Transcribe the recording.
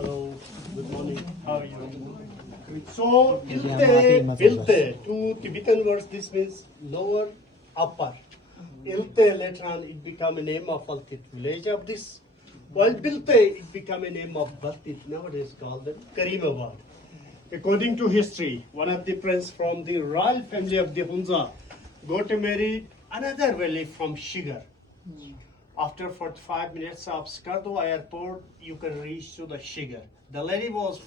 Hello, good morning. How are you? So, Ilte, Bilte, two Tibetan words, this means lower, upper. Ilte, later on, it became a name of Altit village of this. While Bilte, it became a name of Baltit, nowadays called the Karimabad. According to history, one of the princes from the royal family of the Hunza got to marry another valley from Shigar. After 45 minutes of Skardo airport, you can reach to the Shigar. The lady was from